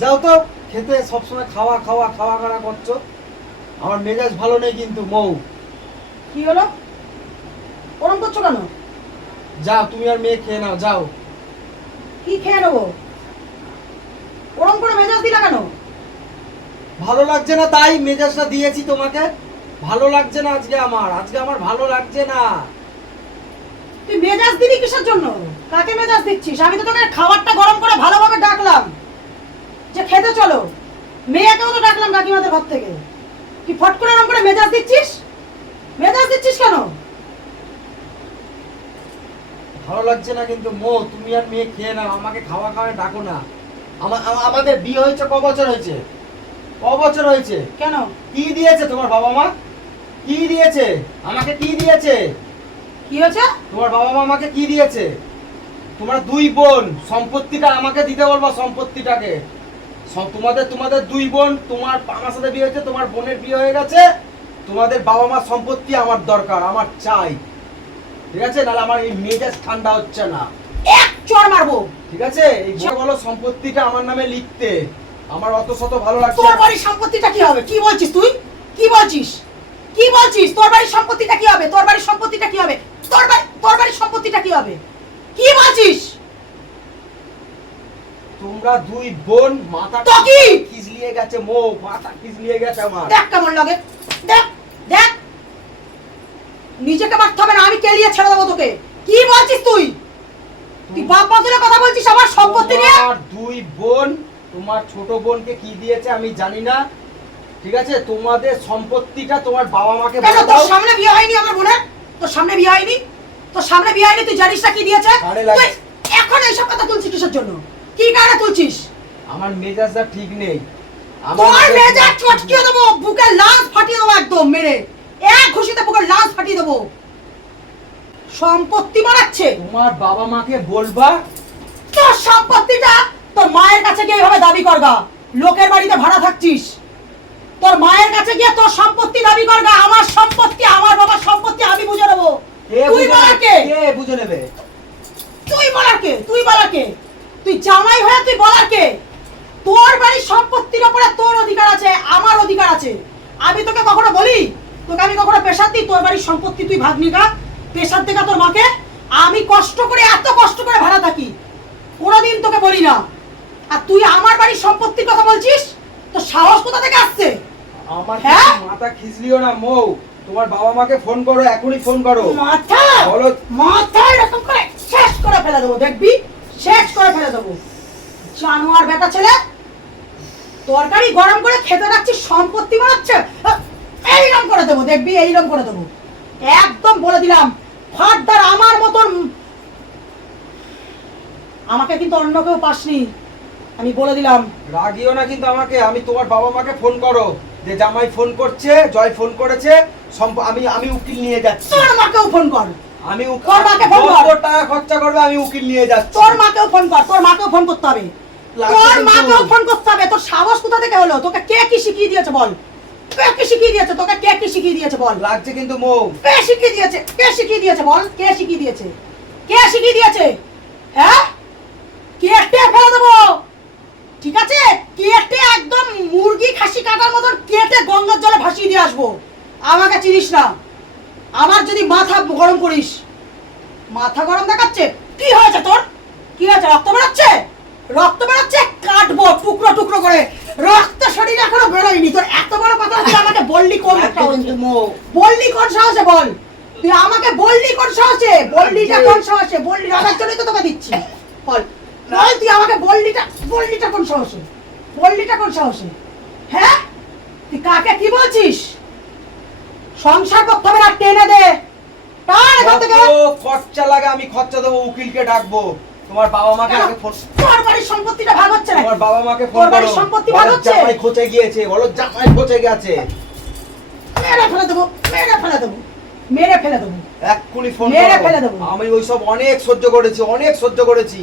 যাও তো খেতে সবসময় খাওয়া খাওয়া খাওয়া খাওয়া করছ। আমার মেজাজ ভালো নেই কিন্তু মৌ। কি হলো? ওরম করছ কেন? যাও তুমি আর মেয়ে খেয়ে নাও যাও। কি খেয়ে নেব? ওরম করে মেজাজ দিলা কেন? ভালো লাগছে না তাই মেজাজটা দিয়েছি তোমাকে। ভালো লাগছে না আজকে আমার আজকে আমার ভালো লাগছে না। তুই মেজাজ দিলি কিসের জন্য? কাকে মেজাজ দিচ্ছিস? আমি তো তোকে খাবারটা গরম করে ভালোভাবে যে খেতে চলো। মেয়েকেও তো ডাকলাম কাকিমাদের ঘর থেকে। তুই ফট করে এরকম করে মেজাজ দিচ্ছিস? মেজাজ দিচ্ছিস কেন? ভালো লাগছে না কিন্তু মো তুমি আর মেয়ে খেয়ে নাও আমাকে খাওয়া খাওয়া ডাকো না। আমা- আমা- আমাদের বিয়ে হয়েছে ক বছর হয়েছে? ক বছর হয়েছে? কেন? কি দিয়েছে তোমার বাবা মা? কি দিয়েছে? আমাকে কি দিয়েছে? কি হয়েছে? তোমার বাবা মা আমাকে কি দিয়েছে? তোমার দুই বোন সম্পত্তিটা আমাকে দিতে বলব সম্পত্তিটাকে। তোমাদের তোমাদের দুই বোন তোমার আমার সাথে বিয়ে হয়েছে তোমার বোনের বিয়ে হয়ে গেছে তোমাদের বাবা মা সম্পত্তি আমার দরকার আমার চাই। ঠিক আছে? নাহলে আমার এই মেজাজ ঠান্ডা হচ্ছে না। এক চড় মারবো। ঠিক আছে? এই যে বলো সম্পত্তিটা আমার নামে লিখতে। আমার অত শত ভালো লাগছে তোর বাড়ির সম্পত্তিটা কি হবে? কি বলছিস তুই? কি বলছিস? কি বলছিস? তোর বাড়ির সম্পত্তিটা কি হবে? তোর বাড়ির সম্পত্তিটা কি হবে? তোর বাড়ি তোর বাড়ির সম্পত্তিটা কি হবে? কি বলছিস? তোমরা দুই বোন মাথা তো কি? খিজলিয়ে গেছে মো মাথা খিজলিয়ে গেছে আমার। দেখ কেমন লাগে। দেখ দেখ। নিজেকে মারতে হবে না আমি কেলিয়ে ছেড়ে দেবো তোকে। কি বলছিস তুই? তুই বাপ বাতুলে কথা বলছিস আমার সম্পত্তি নিয়ে? তোমার দুই বোন তোমার ছোট বোনকে কি দিয়েছে আমি জানি না। ঠিক আছে? তোমাদের সম্পত্তিটা তোমার বাবা মাকে বলে তোর সামনে বিয়ে হয়নি আমার বোনের? তোর সামনে বিয়ে হয়নি? তোর সামনে বিয়ে হয়নি তুই জানিস না কি দিয়েছে? আরে তুই এখন এইসব কথা তুলছিস কিসের জন্য? কি কারণে তুলছিস? আমার মেজাজটা ঠিক নেই। তোর মেজাজ- চটকিয়ে দেবো বুকের লাঞ্চ ফাটিয়ে দেবো একদম মেরে। এক ঘুষিতে বুকের লাঞ্চ ফাটিয়ে দেবো। সম্পত্তি বাড়াচ্ছে। তোমার বাবা মাকে বলবা? তোর সম্পত্তিটা তোর মায়ের কাছে গিয়ে এভাবে দাবি করবা। লোকের বাড়িতে ভাড়া থাকছিস। তোর মায়ের কাছে গিয়ে তোর সম্পত্তি দাবি করগা আমার সম্পত্তি আমার বাবার সম্পত্তি আমি বুঝে নেব। তুই বুঝে বলার নেবে? কে? কে বুঝে নেবে? তুই বলার কে? তুই বলার কে? তুই জামাই হয়ে তুই বলার কে? তোর বাড়ির সম্পত্তির উপরে তোর অধিকার আছে আমার অধিকার আছে। আমি তোকে কখনো বলি? তোকে আমি কখনো পেশার দিই? তোর বাড়ির সম্পত্তি তুই ভাগ নিগা পেশার দেখা তোর মাকে। আমি কষ্ট করে এত কষ্ট করে ভাড়া থাকি। কোনোদিন তোকে বলি না। আর তুই আমার বাড়ির সম্পত্তির কথা বলছিস? তো সাহস কোথা থেকে আসছে? আমার হ্যাঁ? মাথা খিজলিও না মৌ। তোমার বাবা মাকে ফোন করো এখনই ফোন করো। মাথা? বলো। মাথা এরকম করে শেষ করে ফেলে দেবো দেখবি? শেষ করে ফেলে দেবো। জানোয়ার বেটা ছেলে তরকারি গরম করে খেতে রাখছিস সম্পত্তি বানাচ্ছে আহ, এইরকম করে দেবো দেখবি এইরকম করে দেবো। একদম বলে দিলাম ফাটদার আমার মতন। আমাকে কিন্তু অন্য কেউ পাসনি আমি বলে দিলাম। রাগিও না কিন্তু আমাকে আমি তোমার বাবা মাকে ফোন করো যে জামাই ফোন করছে জয় ফোন করেছে আমি আমি উকিল নিয়ে যাচ্ছি। তোর মাকেও ফোন কর। আমি তোর মাকে ফোন কর। টাকা খরচা করবে আমি উকিল নিয়ে যাচ্ছি। তোর মাকেও ফোন কর তোর মাকেও ফোন করতে হবে। তোর। মাকেও ফোন করতে হবে তোর সাহস কোথা থেকে হলো? তোকে কে কি শিখিয়ে দিয়েছে বল? কে কি শিখিয়ে দিয়েছে? তোকে কে কি শিখিয়ে দিয়েছে বল? লাগছে কিন্তু মৌ। কে শিখিয়ে দিয়েছে? কে শিখিয়ে দিয়েছে বল? কে শিখিয়ে দিয়েছে? কে শিখিয়ে দিয়েছে? হ্যাঁ? কেটে ফেলে দেবো? ঠিক আছে? কেটে একদম মুরগি খাসি কাটার মতন কেটে গঙ্গার জলে ভাসিয়ে দিয়ে আসব। আমাকে চিনিস না। আমার যদি মাথা গরম করিস মাথা গরম দেখাচ্ছে কি হয়েছে তোর? কি হয়েছে? রক্ত বেরোচ্ছে? রক্ত বেরোচ্ছে কাটবো টুকরো টুকরো করে। রক্ত শরীর এখনও বেরোয়নি। তোর এত বড় কথা তুই আমাকে বললি কোন বললি কোন সাহসে বল? তুই আমাকে বললি কোন সাহসে? বললিটা কোন সাহসে? বললি রাখার জন্যই তো তোকে দিচ্ছি। বল। বল তুই আমাকে বললিটা বললিটা কোন সাহসে? বললিটা কোন সাহসে? হ্যাঁ? তুই কাকে কি বলছিস? সংসার করতে হবে না টেনে দে। টান এখান থেকে। কত খরচা লাগে আমি খরচা দেবো উকিলকে ডাকবো। তোমার বাবা মাকে আগে ফোন তোর বাড়ির সম্পত্তিটা ভাগ হচ্ছে না। তোমার বাবা মাকে ফোন তোর করো। বাড়ির সম্পত্তি ভাগ হচ্ছে। জামাই খোঁচে গিয়েছে বলো জামাই খোঁচে গেছে। মেরে ফেলে দেবো মেরে ফেলে দেবো মেরে ফেলে দেবো। এক্ষুনি ফোন মেরে ফেলে দেবো। আমি ওইসব অনেক সহ্য করেছি অনেক সহ্য করেছি।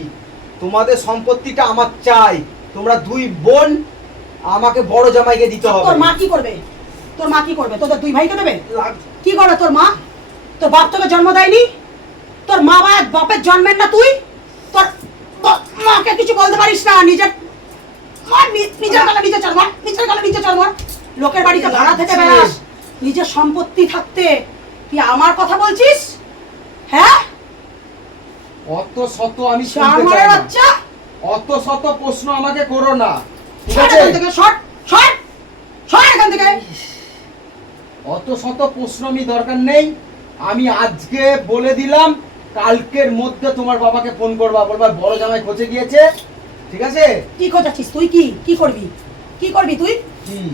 তোমাদের সম্পত্তিটা আমার চাই। তোমরা দুই বোন আমাকে বড় জামাইকে দিতে হবে তোর মা কি করবে? তোর মা কি করবে? তোদের দুই ভাইকে দেবে? কি করে তোর মা? তোর বাপ তোকে জন্ম দেয়নি? তোর মা বা বাপের জন্মের না তুই? তোর মাকে কিছু বলতে পারিস না নিজের নিজের গালে নিজে নিজের গালে নিজে লোকের বাড়িতে ভাড়া থেকে বেড়াস নিজের সম্পত্তি থাকতে। তুই আমার কথা বলছিস? হ্যাঁ? অত শত আমি শুনতে চাই না। অত শত প্রশ্ন আমাকে করো না। ঠিক আছে? থেকে সর সর সর এখান থেকে অত শত প্রশ্ন দরকার নেই। আমি আজকে বলে দিলাম কালকের মধ্যে তোমার বাবাকে ফোন করবা বলবা বড় জামাই খোঁজে গিয়েছে। ঠিক আছে? কি খোঁজাচ্ছিস? তুই কি? কি করবি? কি করবি তুই?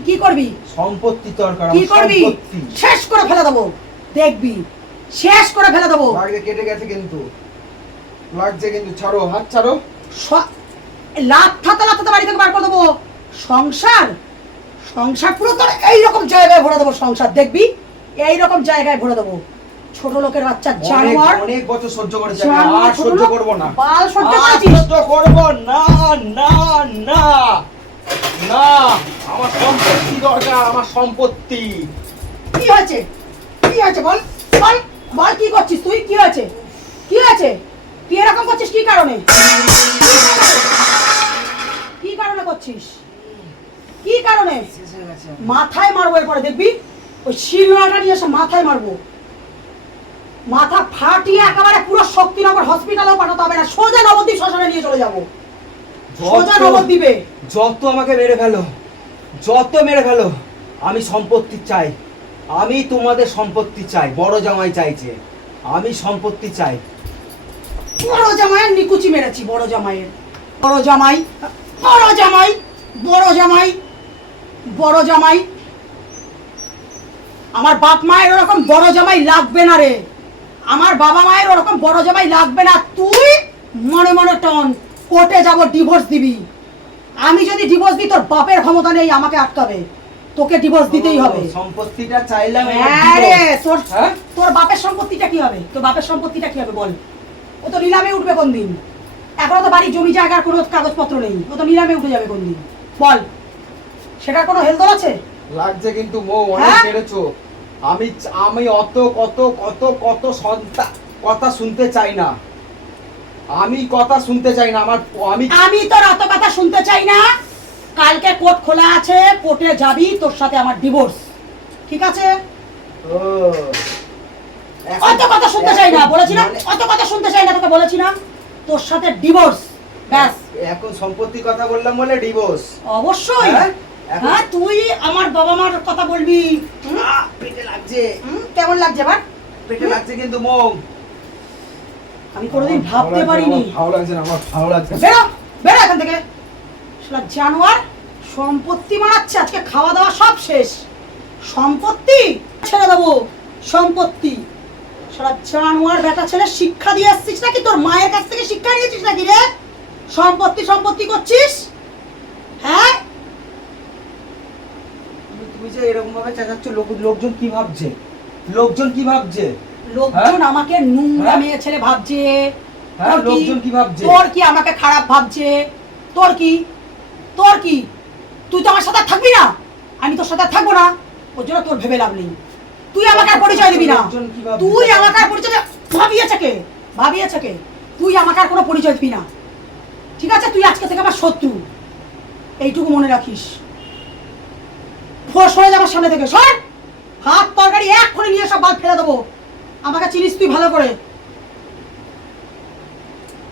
কি? করবি? সম্পত্তি দরকার কি করবি? শেষ করে ফেলে দেবো। দেখবি? শেষ করে ফেলে দেবো। লাগছে কেটে গেছে কিন্তু। লাগছে কিন্তু ছাড়ো হাত ছাড়ো। স- লাথাতে লাথাতে বাড়ি থেকে বার করে দেবো। সংসার? সংসার পুরো তোর এইরকম জায়গায় ভরে দেবো সংসার দেখবি? এইরকম জায়গায় ভরে দেবো। ছোট লোকের বাচ্চা জানোয়ার অনেক বছর সহ্য করেছি আর সহ্য করব না। বাল সহ্য আর করেছিস? সহ্য করব না না না। না আমার সম্পত্তি দরকার আমার সম্পত্তি। কি হয়েছে? কি হয়েছে? বল বল বল কি করছিস তুই? কি হয়েছে? কি হয়েছে? তুই এরকম করছিস কি কারণে? কি কারণে করছিস? কি কারণে? মাথায় মারবো এরপরে দেখবি ওই শিলনোড়াটা নিয়ে এসে মাথায় মারবো। মাথা ফাটিয়ে একেবারে পুরো শক্তিনগর হসপিটালেও পাঠাতে হবে না সোজা নবদ্বীপ শ্মশানে নিয়ে চলে যাব। সোজা নবদ্বীপে। যত আমাকে মেরে ফেলো যত মেরে ফেলো আমি সম্পত্তি চাই। আমি তোমাদের সম্পত্তি চাই বড় জামাই চাইছে। আমি সম্পত্তি চাই। বড় জামাইয়ের নিকুচি মেরেছি বড় জামাইয়ের। বড় জামাই বড় জামাই বড় জামাই। বড় জামাই। আমার বাপ মায়ের ওরকম বড় জামাই লাগবে না রে। আমার বাবা মায়ের ওরকম বড় জামাই লাগবে না। তুই মনে মনে টন কোর্টে যাব ডিভোর্স দিবি। আমি যদি ডিভোর্স দিই তোর বাপের ক্ষমতা নেই আমাকে আটকাবে। তোকে ডিভোর্স দিতেই হবে। সম্পত্তিটা চাইলাম এবার হ্যাঁ তোর হ্যাঁ? তোর বাপের সম্পত্তিটা কি হবে? তোর বাপের সম্পত্তিটা কি হবে বল। ও তো নিলামে উঠবে কোন দিন এখনও তো বাড়ির জমি জায়গার কোনো কাগজপত্র নেই। ও তো নিলামে উঠে যাবে কোন দিন বল। সেটার কোনো হেলদোল আছে? লাগছে কিন্তু মো অনেক হ্যাঁ? মেরেছো আমি আমি অত কত কত কত সন্তা কথা শুনতে চাই না। আমি কথা শুনতে চাই না আমার আমি আমি তোর অত কথা শুনতে চাই না। কালকে কোর্ট খোলা আছে কোর্টে যাবি তোর সাথে আমার ডিভোর্স ঠিক আছে? অত কথা শুনতে চাই না বলেছি না? মানে- অত কথা শুনতে চাই না তোকে বলেছি না। তোর সাথে ডিভোর্স ব্যাস। এখন সম্পত্তির কথা বললাম বলে ডিভোর্স অবশ্যই। হ্যাঁ? তুই আমার বাবা মার কথা বলবি হুম? পেটে লাগছে। কেমন লাগছে এবার? পেটে লাগছে কিন্তু মো আমি কোনোদিন ভাবতে পারিনি। ভালো লাগছে না আমার ভালো লাগছে বেরো বেরো এখান থেকে। শালা জানোয়ার সম্পত্তি মারাচ্ছে আজকে খাওয়া দাওয়া সব শেষ। সম্পত্তি ছেড়ে দেবো সম্পত্তি। শালা জানোয়ার বেটা ছেলে শিক্ষা দিয়ে আসছিস নাকি? তোর মায়ের কাছ থেকে শিক্ষা নিয়েছিস নাকি রে? সম্পত্তি সম্পত্তি করছিস? হ্যাঁ? যে এরকম ভাবে চেঁচাচ্ছ লোক লোকজন কি ভাবছে? লোকজন কি ভাবছে? লোকজন আমাকে নোংরা হ্যাঁ? মেয়ে ছেলে ভাবছে। হ্যাঁ, লোকজন কি ভাবছে? তোর কি আমাকে খারাপ ভাবছে? তোর কি? তোর কি? তুই তো আমার সাথে থাকবি না? আমি তোর সাথে থাকব না। ওর জন্য তোর ভেবে লাভ নেই। তুই আমাকে আর পরিচয় দিবি না? তুই আমাকে আর পরিচয় ভাবিয়েছে কে? ভাবিয়েছে কে? তুই আমাকে আর কোনো পরিচয় দিবি না। ঠিক আছে? তুই আজকে থেকে আমার শত্রু। এইটুকু মনে রাখিস। ফোর্স হয়ে যাবার সামনে থেকে সর! হাত তরকারি এক করে নিয়ে সব বাদ ফেলে দেবো। আমাকে চিনিস তুই ভালো করে।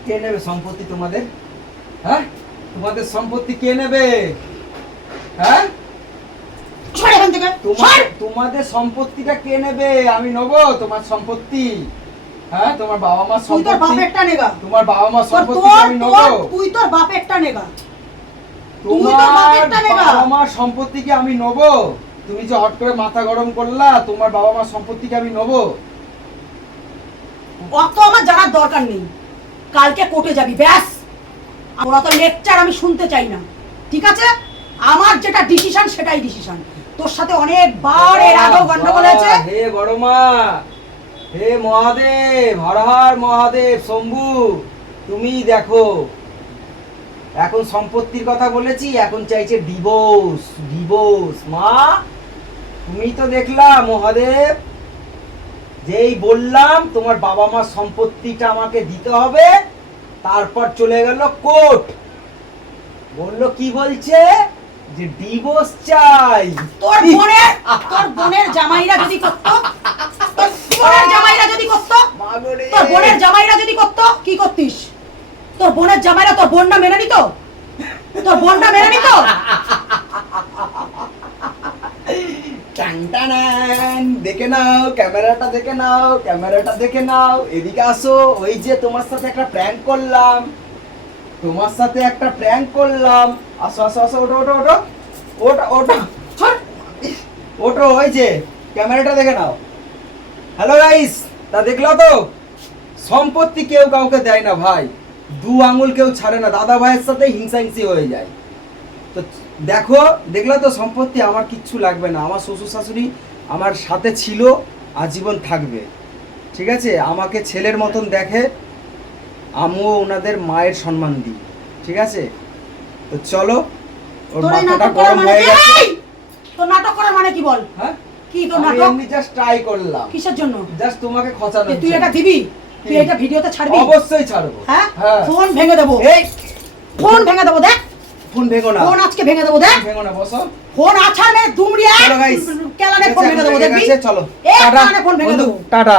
কে নেবে সম্পত্তি তোমাদের? হ্যাঁ? তোমাদের সম্পত্তি কে নেবে? হ্যাঁ? সর তোমার তোমাদের সম্পত্তিটা কে নেবে? আমি নেব তোমার সম্পত্তি। হ্যাঁ? তোমার বাবা তোর সম্পত্তি। তোমার বাবা মা সম্পত্তি আমি নেব। তুই তোর বাপেরটা নেগা। তোমার বাবা মার সম্পত্তিকে আমি নেব। তুমি যে হট করে মাথা গরম করলা তোমার বাবা মার সম্পত্তিকে আমি নেব। অত আমার জানার দরকার নেই। কালকে কোর্টে যাবি ব্যাস। ওরা তো লেকচার আমি শুনতে চাই না। ঠিক আছে? আমার যেটা ডিসিশন সেটাই ডিসিশন তোর সাথে অনেকবার এর আগেও গন্ডগোল হয়েছে। হে বড় মা হে মহাদেব হর হর মহাদেব শম্ভু। তুমি দেখো। এখন সম্পত্তির কথা বলেছি এখন চাইছে ডিভোর্স ডিভোর্স মা তুমি তো দেখলা মহাদেব যেই বললাম তোমার বাবা মার সম্পত্তিটা আমাকে দিতে হবে তারপর চলে গেল কোর্ট। বলল কি বলছে? যে ডিভোর্স চাই। তোর বোনের তোর বোনের জামাইরা যদি করতো তোর বোনের জামাইরা যদি করতো। তোর বোনের জামাইরা যদি করতো কি করতিস? তোর বোনের জামাইরা তোর বোনটা মেনে নিত তোর বোনটা মেনে নিত দেখে নাও, ক্যামেরাটা দেখে নাও, ক্যামেরাটা দেখে নাও। এদিকে আসো, ওই যে তোমার সাথে একটা প্র্যাঙ্ক করলাম। তোমার সাথে একটা প্র্যাঙ্ক করলাম। আসো আসো আসো ওটো ওটো ওটো ওটা ওটা। ওটো ওই যে, ক্যামেরাটা দেখে নাও। হ্যালো গাইস তা দেখল তো? সম্পত্তি কেউ কাউকে দেয় না ভাই। দু আঙুল কেউ ছাড়ে না দাদা ভাইয়ের সাথে হিংসা হিংসি হয়ে যায়। তো দেখো দেখলে তো সম্পত্তি আমার কিচ্ছু লাগবে না। আমার শ্বশুর শাশুড়ি আমার সাথে ছিল আজীবন থাকবে। ঠিক আছে? আমাকে ছেলের মতন দেখে আমিও ওনাদের মায়ের সম্মান দিই। ঠিক আছে? তো চলো ওর মাথাটা গরম মানে হয়ে কি? গেছে! তোর নাটক করার মানে কি বল? হ্যাঁ? কি আমি নাটক? এমনি জাস্ট ট্রাই করলাম। কিসের জন্য? জাস্ট তোমাকে খচানোর যে তুই এটা দিবি? তুই? এটা ভিডিওতে ছাড়বি? অবশ্যই ছাড়বো। হ্যাঁ? হ্যাঁ। ফোন ভেঙে দেবো। এই। ফোন ভেঙে দেবো দেখ। ফোন ভেঙো না। ফোন আজকে ভেঙে দেবো দেখ। ভেঙো না বসো। ফোন আছাড় মেরে দুমড়িয়া চলো গাইস কেলানে ফোন ভেঙে দেবো দেখবি? চলো। এই কেলানে ফোন ভেঙে দেবো। টাটা।